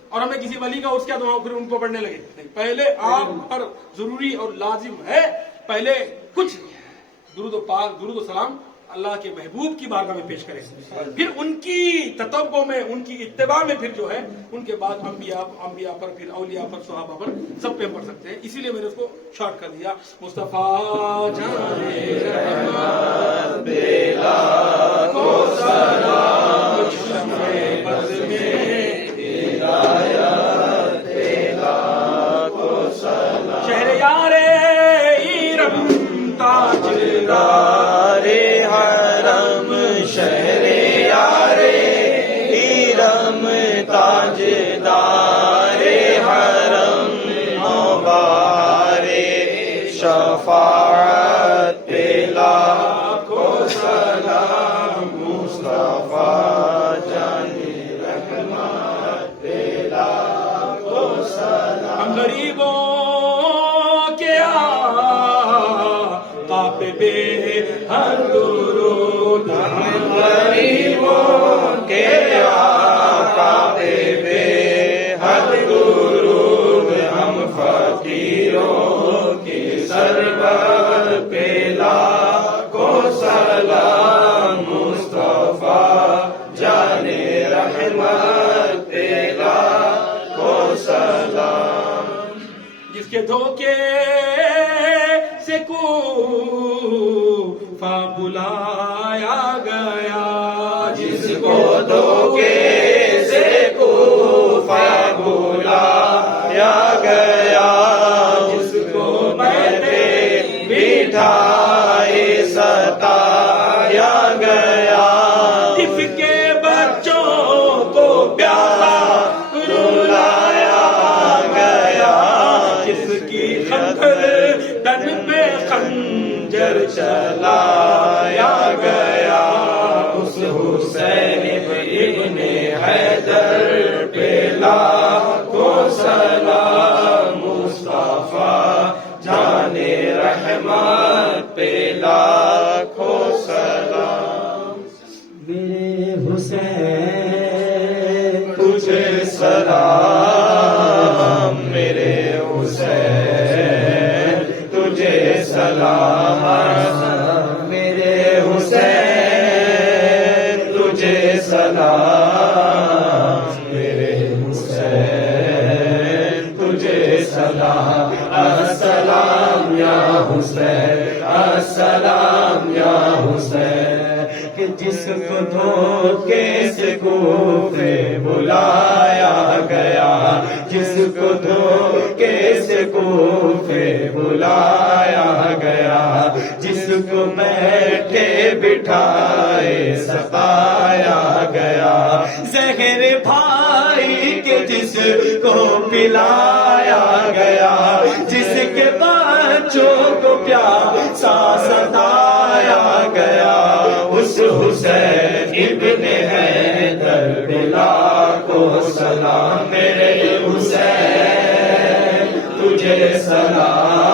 اور ہمیں کسی ولی کا اس کیا دعا پھر ان کو پڑھنے لگے نہیں. پہلے آپ پر ضروری اور لازم ہے پہلے کچھ درود و سلام اللہ کے محبوب کی بارگاہ میں پیش کریں، پھر ان کی تتبع میں، ان کی اتباع میں پھر جو ہے ان کے بعد انبیاء پر، پھر اولیاء پر، صحابہ پر، سب پہ پڑھ سکتے ہیں. اسی لیے میں نے اس کو شارٹ کر دیا. مصطفیٰ جانے رحمت بلا کو سلام، شمع بز میں ہدایت بلا کو سلام، شہر یار ایرم تاجدار حرم، شہر یار ایرم تاجدار حرم، مبارک شفاعت پہ لاکھوں سلام، مصطفیٰ جانے رحمت پہ لاکھوں سلام. ہم غریبوں کے آقا پہ بے حد درود، ہم غریبوں کے آقا پہ بے حد درود، ہم فقیروں کی سرور پہ لاکھوں سلام، مصطفیٰ جانے رحمت پہ لاکھوں سلام. جس کے دھوکے سے کوفہ بلایا گیا، جس کو دھوکے سے کوفہ بلایا گیا، جس کو بیٹھے بٹھائے ستایا گیا، طفل کے بچوں کو پیارا رلایا گیا، جس کی خنجر تن پہ خنجر چلایا گیا، اس حسین ابن حیدر پہ لاکھوں سلام، مصطفیٰ جانے رحمت پہ لاکھوں سلام. میرے حسین تجھے سلام، میرے حسین تجھے سلام، میرے حسین تجھے سلام، میرے حسین تجھے سلام. السلام یا حسین، السلام یا حسین، کہ جس کو دھوکے سے کوفے بلایا گیا، جس کو دھوکے سے کوفے بلایا گیا، جس کو بیٹھے بٹھائے ستایا گیا، زہر بھائی کے جس کو پلایا گیا، جس کے بچوں کو پیاسا ستایا گیا، اس حسین ابن حیدر پہ لاکھوں سلام. میرے حسین تجھے سلام،